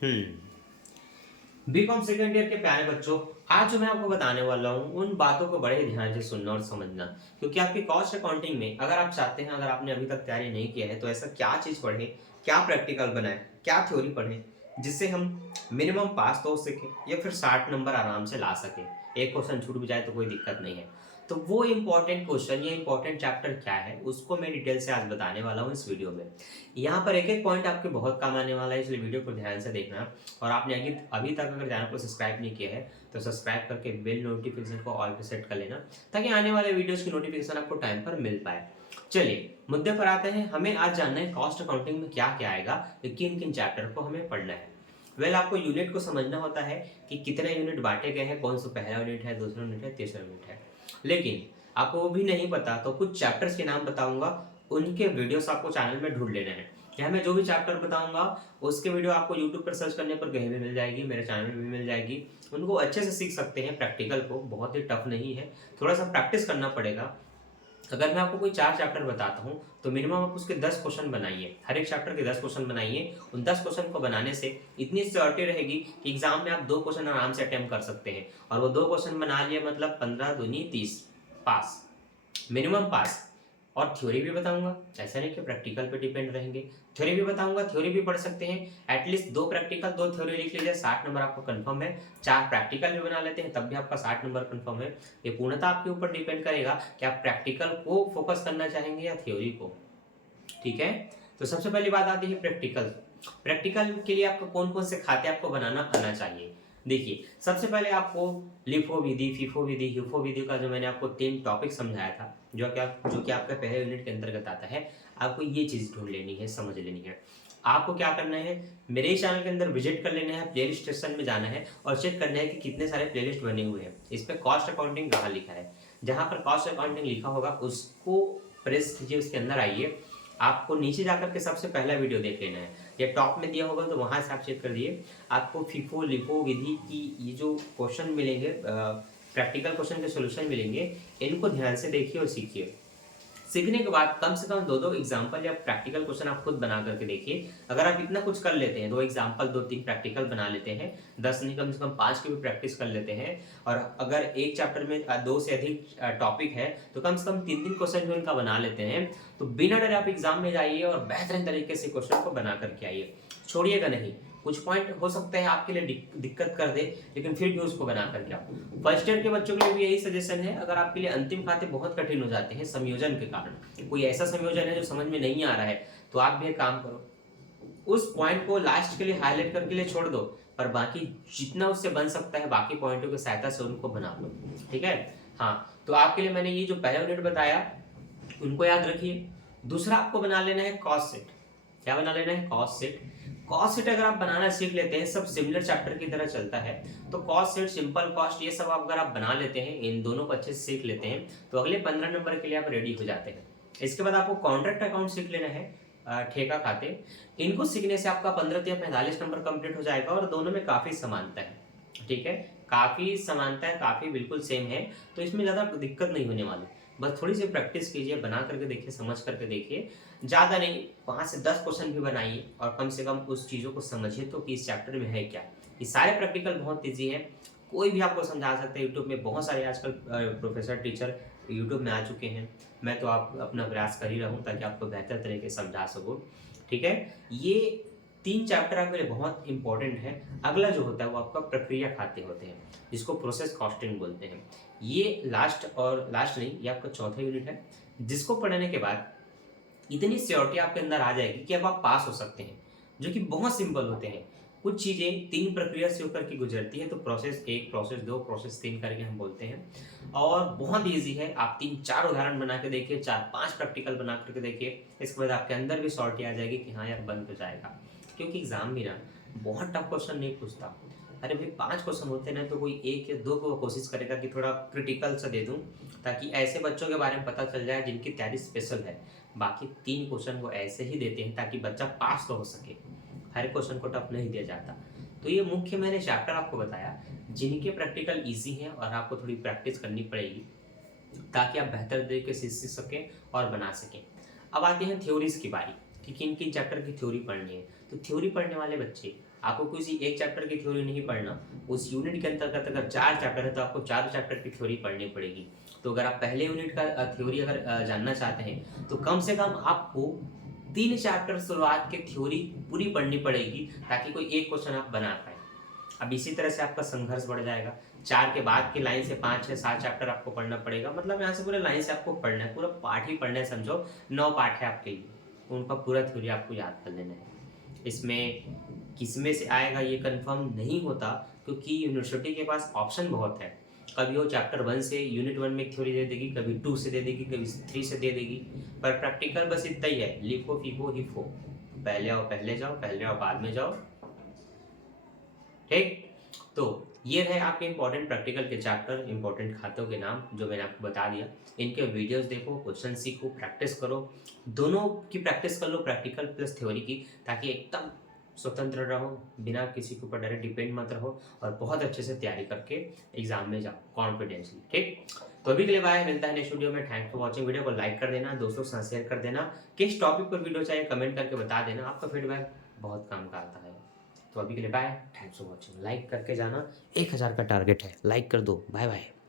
हम्म। BCom second year के प्यारे बच्चों, आज जो मैं आपको बताने वाला हूँ उन बातों को बड़े ध्यान से सुनना और समझना, क्योंकि आपकी कॉस्ट अकाउंटिंग में अगर आप चाहते हैं, अगर आपने अभी तक तैयारी नहीं किया है, तो ऐसा क्या चीज़ पढ़े, क्या प्रैक्टिकल बनाए, क्या थ्योरी पढ़े, जिससे हम मिनिमम पास तो हो सके या फिर 60 नंबर आराम से ला सके। एक क्वेश्चन छूट भी जाए तो कोई दिक्कत नहीं है। तो वो इंपॉर्टेंट क्वेश्चन या इंपॉर्टेंट चैप्टर क्या है, उसको मैं डिटेल से आज बताने वाला हूँ इस वीडियो में। यहाँ पर एक एक पॉइंट आपके बहुत काम आने वाला है, इसलिए वीडियो को ध्यान से देखना। और आपने अभी अभी तक अगर चैनल को सब्सक्राइब नहीं किया है तो सब्सक्राइब करके बेल नोटिफिकेशन को ऑल पे सेट कर लेना, ताकि आने वाले वीडियोस की नोटिफिकेशन आपको टाइम पर मिल पाए। चलिए मुद्दे पर आते हैं। हमें आज जानना है कॉस्ट अकाउंटिंग में क्या क्या आएगा, किन किन चैप्टर को हमें पढ़ना है। आपको यूनिट को समझना होता है कि कितने यूनिट बांटे गए हैं, कौन सा पहला यूनिट है, दूसरा यूनिट है, तीसरा यूनिट है। लेकिन आपको वो भी नहीं पता तो कुछ चैप्टर्स के नाम बताऊंगा, उनके वीडियोस आपको चैनल में ढूंढ लेना है। यहाँ मैं जो भी चैप्टर बताऊंगा उसके वीडियो आपको यूट्यूब पर सर्च करने पर कहीं भी मिल जाएगी, मेरे चैनल में भी मिल जाएगी। उनको अच्छे से सीख सकते हैं। प्रैक्टिकल को बहुत ही टफ नहीं है, थोड़ा सा प्रैक्टिस करना पड़ेगा। अगर मैं आपको कोई 4 चैप्टर बताता हूँ तो मिनिमम आप उसके 10 क्वेश्चन बनाइए, हर एक चैप्टर के 10 क्वेश्चन बनाइए। उन 10 क्वेश्चन को बनाने से इतनी श्योरिटी रहेगी कि एग्जाम में आप 2 क्वेश्चन आराम से अटेम्प्ट कर सकते हैं। और वो 2 क्वेश्चन बना लिए मतलब 15 दूनी 30, पास, मिनिमम पास। और थ्योरी भी बताऊंगा, ऐसा नहीं कि प्रैक्टिकल पे डिपेंड रहेंगे। थ्योरी भी बताऊंगा, थ्योरी भी पढ़ सकते हैं। एटलीस्ट 2 प्रैक्टिकल 2 थ्योरी लिख लीजिए, 60 नंबर आपको कंफर्म है। 4 प्रैक्टिकल भी बना लेते हैं तब भी आपका 60 नंबर कंफर्म है। ये पूर्णतः आपके ऊपर डिपेंड करेगा कि आप प्रैक्टिकल को फोकस करना चाहेंगे या थ्योरी को। ठीक है। तो सबसे पहली बात आती है प्रैक्टिकल। प्रैक्टिकल के लिए आपको कौन कौन से खाते आपको बनाना आना चाहिए। देखिए, सबसे पहले आपको लिफो विधि, फीफो विधि, ह्यूफो विधि का जो मैंने आपको 3 टॉपिक समझाया था, जो कि आपके पहले यूनिट के अंतर्गत आता है, आपको ये चीज ढूंढ लेनी है, समझ लेनी है। आपको क्या करना है, मेरे चैनल के अंदर विजिट कर लेना है, प्लेलिस्ट सेक्शन में जाना है और चेक करना है कि कितने सारे प्लेलिस्ट बने हुए हैं। इस पे कॉस्ट अकाउंटिंग कहाँ लिखा है, जहां पर कॉस्ट अकाउंटिंग लिखा होगा उसको प्रेस कीजिए, उसके अंदर आइए। आपको नीचे जाकर के सबसे पहला वीडियो देख लेना है, या टॉप में दिया होगा तो वहां से आप चेक कर दिए। आपको फीफो लिफो विधि की ये जो क्वेश्चन मिलेंगे, प्रैक्टिकल क्वेश्चन के सोल्यूशन मिलेंगे, इनको ध्यान से देखिए और सीखिए। सीखने के बाद कम से कम 2-2 एग्जाम्पल या प्रैक्टिकल क्वेश्चन आप खुद बना करके देखिए। अगर आप इतना कुछ कर लेते हैं, 2 एग्जाम्पल 2-3 प्रैक्टिकल बना लेते हैं, 10 नहीं कम से कम 5 की भी प्रैक्टिस कर लेते हैं, और अगर एक चैप्टर में 2 से अधिक टॉपिक है तो कम से कम 3-3 क्वेश्चन भी उनका बना लेते हैं, तो बिना डरे आप एग्जाम में जाइए और बेहतरीन तरीके से क्वेश्चन को बना करके आइए। छोड़िएगा नहीं। कुछ पॉइंट हो सकते हैं आपके लिए दिक्कत कर दे, लेकिन फिर भी उसको बना करके आओ। फर्स्ट ईयर के बच्चों के लिए भी यही सजेशन है। अगर आपके लिए अंतिम खाते बहुत कठिन हो जाते हैं संयोजन के कारण, कोई ऐसा संयोजन है जो समझ में नहीं आ रहा है, तो आप भी एक काम करो, उस पॉइंट को लास्ट के लिए हाईलाइट करके लिए छोड़ दो, पर बाकी जितना उससे बन सकता है बाकी पॉइंटों की सहायता से उनको बना लो। ठीक है। हाँ, तो आपके लिए मैंने ये जो पहला यूनिट बताया उनको याद रखिए। दूसरा आपको बना लेना है कॉस्ट सेट। क्या बना लेना है, कॉस्ट सेट। कॉस्ट सेट अगर आप बनाना सीख लेते हैं, सब सिमिलर चैप्टर की तरह चलता है, तो कॉस्ट सेट, सिंपल कॉस्ट, ये सब अगर आप बना लेते हैं, इन दोनों को अच्छे से सीख लेते हैं, तो अगले 15 नंबर के लिए आप रेडी हो जाते हैं। इसके बाद आपको कॉन्ट्रैक्ट अकाउंट सीख लेना है, ठेका खाते। इनको सीखने से आपका 15 या 45 नंबर कंप्लीट हो जाएगा, और दोनों में काफी समानता है। ठीक है, काफी समानता है, काफी बिल्कुल सेम है, तो इसमें ज्यादा दिक्कत नहीं होने वाली। बस थोड़ी सी प्रैक्टिस कीजिए, बना करके देखिए, समझ करके देखिए, ज़्यादा नहीं, 5 से 10 क्वेश्चन भी बनाइए और कम से कम उस चीज़ों को समझिए तो कि इस चैप्टर में है क्या। ये सारे प्रैक्टिकल बहुत ईजी हैं, कोई भी आपको समझा सकते हैं। यूट्यूब में बहुत सारे आजकल प्रोफेसर टीचर यूट्यूब में आ चुके हैं। मैं तो आप अपना प्रयास कर ही रहा हूँ ताकि आपको बेहतर तरीके से समझा सकूँ। ठीक है, ये 3 चैप्टर आपके लिए बहुत इंपॉर्टेंट है। अगला जो होता है वो आपका प्रक्रिया खाते होते हैं, जिसको प्रोसेस कॉस्टिंग बोलते हैं। ये लास्ट नहीं, ये आपका चौथा यूनिट है, जिसको पढ़ने के बाद इतनी श्योरिटी आपके अंदर आ जाएगी कि अब आप पास हो सकते हैं, जो कि बहुत सिंपल होते हैं। कुछ चीज़ें 3 प्रक्रिया से होकर के गुजरती है, तो प्रोसेस 1, प्रोसेस 2, प्रोसेस 3 करके हम बोलते हैं, और बहुत ईजी है। आप 3-4 उदाहरण बना के देखिए, 4-5 प्रैक्टिकल बना करके देखिए, इसके बाद आपके अंदर भी श्योरिटी आ जाएगी कि हाँ यार बन तो जाएगा। क्योंकि एग्जाम भी ना बहुत टफ क्वेश्चन नहीं पूछता। अरे भाई, 5 क्वेश्चन होते ना, तो कोई 1 या 2 को कोशिश करेगा कि थोड़ा क्रिटिकल सा दे दूं, ताकि ऐसे बच्चों के बारे में पता चल जाए जिनकी तैयारी स्पेशल है। बाकी 3 क्वेश्चन वो ऐसे ही देते हैं ताकि बच्चा पास तो हो सके, हर क्वेश्चन को टफ नहीं दिया जाता। तो ये मुख्य मैंने चैप्टर आपको बताया, जिनके प्रैक्टिकल ईजी हैं और आपको थोड़ी प्रैक्टिस करनी पड़ेगी ताकि आप बेहतर तरीके से सीख सकें और बना सकें। अब आते हैं थ्योरीज की बारी कि किन किन चैप्टर की थ्योरी पढ़नी है। तो थ्योरी पढ़ने वाले बच्चे आपको किसी एक चैप्टर की थ्योरी नहीं पढ़ना, उस यूनिट के अंतर्गत अगर 4 चैप्टर है तो आपको 4 चैप्टर की थ्योरी पढ़नी पड़ेगी। तो अगर आप पहले यूनिट का थ्योरी अगर जानना चाहते हैं तो कम से कम आपको 3 चैप्टर शुरुआत की थ्योरी पूरी पढ़नी पड़ेगी, ताकि कोई एक क्वेश्चन आप बना पाए। अब इसी तरह से आपका संघर्ष बढ़ जाएगा। 4 के बाद की लाइन से 5, 6, 7 चैप्टर आपको पढ़ना पड़ेगा। मतलब यहाँ से पूरे लाइन से आपको पढ़ना है, पूरा पाठ ही पढ़ना है, समझो 9 पाठ है आपके लिए, उनका पूरा थ्योरी आपको याद कर लेना है। इसमें किसमें से आएगा ये कंफर्म नहीं होता, क्योंकि यूनिवर्सिटी के पास ऑप्शन बहुत है। कभी वो चैप्टर 1 से यूनिट 1 में एक थ्योरी दे देगी, कभी 2 से दे देगी, कभी 3 से दे देगी। पर प्रैक्टिकल बस इतना ही है, लिखो फीको हिफो, पहले आओ पहले जाओ, पहले आओ बाद में जाओ। ठीक, तो ये रहे आपके इंपॉर्टेंट प्रैक्टिकल के चैप्टर, इंपॉर्टेंट खातों के नाम जो मैंने आपको बता दिया। इनके वीडियोस देखो, क्वेश्चन सीखो, प्रैक्टिस करो, दोनों की प्रैक्टिस कर लो, प्रैक्टिकल प्लस थ्योरी की, ताकि एकदम स्वतंत्र रहो, बिना किसी के ऊपर डायरेक्ट डिपेंड मत रहो, और बहुत अच्छे से तैयारी करके एग्जाम में जाओ कॉन्फिडेंसली। ठीक, तो अभी के लिए बाय, मिलता है नेक्स्ट वीडियो में। Thanks for watching. वीडियो को लाइक कर देना, दोस्तों के साथ शेयर कर देना। किस टॉपिक पर वीडियो चाहिए कमेंट करके बता देना, आपका फीडबैक बहुत काम का आता है। तो अभी के लिए bye, thanks for watching. Like करके जाना, 1000 का टारगेट है, लाइक कर दो। Bye bye.